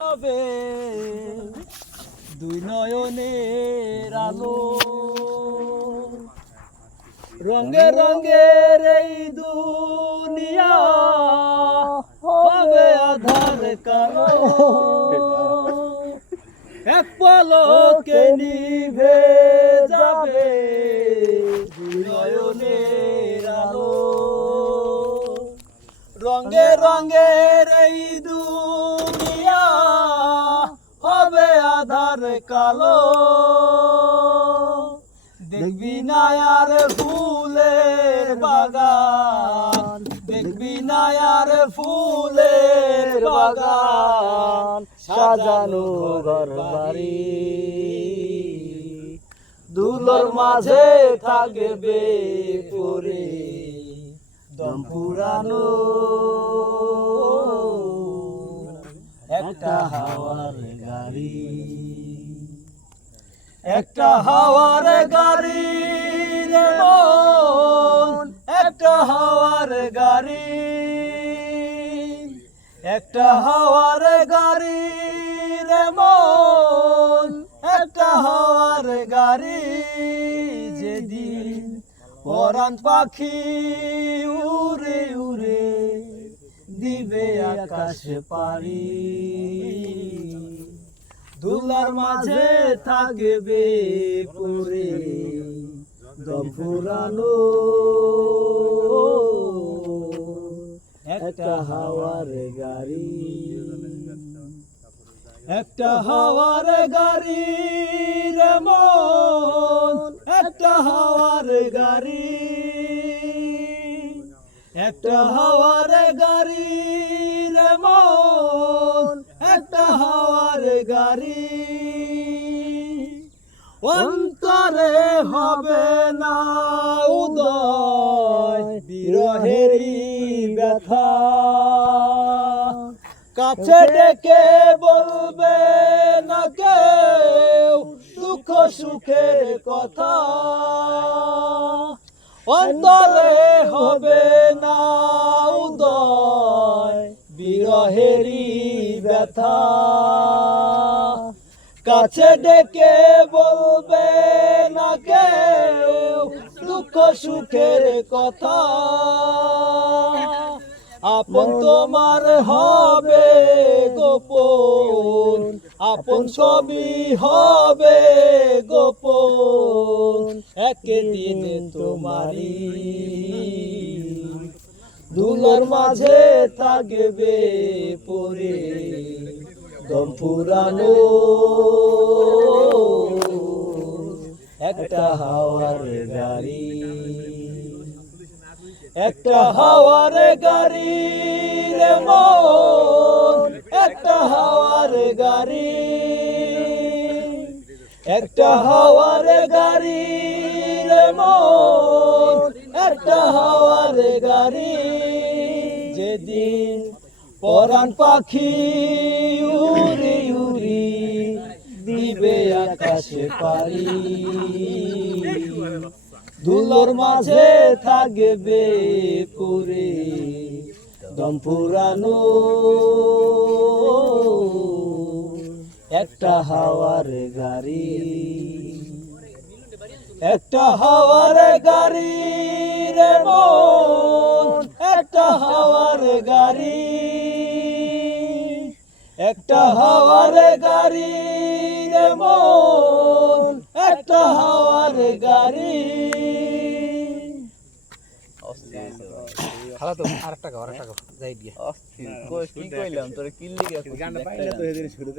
হবে দুই নয়নের আলো রঙে রঙের এই দুনিয়া হবে আধার কালো এক পলকে নিভে যাবে দুই নয়নের আলো রঙে রঙের এই দুনিয়া হবে আধার কালো দেখবি না আর ফুলের বাগান দেখবি না আর ফুলের বাগান সাজানো ঘর বাড়ি দুলোর মাঝে থাকবে পরে দম পুরানো একটা হাওয়ার গাড়ি একটা হাওয়ার গাড়ি রে মন একটা হাওয়ার গাড়ি একটা হাওয়ার গাড়ি রে মন একটা হাওয়ার গাড়ি যেদিন পরাণ পাখি উড়ে উড়ে দিবে আকাশ পারি দুলার মাঝে থাকবে পরে দম ফুরানো একটা হাওয়ার গাড়ি একটা হাওয়ার গাড়ি রে মন একটা হাওয়ার গাড়ি একটা হাওয়ার গাড়ি রে মন একটা হাওয়ার গাড়ি অন্তরে হবে না উদয় বিরহেরই ব্যথা কাছে ডেকে বলবে না কেউ দুঃখ সুখের কথা অন্তরে হবে না উদয় বিরহেরই ব্যথা কাছে ডেকে বলবে না কেউ দুঃখ সুখের কথা আপন তোমার হবে গোপন আপন সবই হবে গোপন একদিন তোমারই দুলার মাঝে থাকবে পরে দম ফুরানো একটা হাওয়ার গাড়ি একটা হাওয়ার গাড়ি রে মন একটা হাওয়ার গাড়ি একটা হাওয়ার গাড়ি রে মন একটা হাওয়ার গাড়ি যেদিন পরাণ পাখি উড়ি উড়ি দিবে আকাশে পারি দুলোর মাঝে থাকবে পরে দম পুরানো একটা হাওয়ার গাড়ি একটা হাওয়ার গাড়ি রে মন একটা হাওয়ার গাড়ি একটা হাওয়ার গাড়ি রে মন একটা হাওয়ার গাড়ি খালা তো আরেকটা গাও যাই দিয়ে কি কইলাম তোরে কিল্লি গানটা পাইলে তো এদের শুরু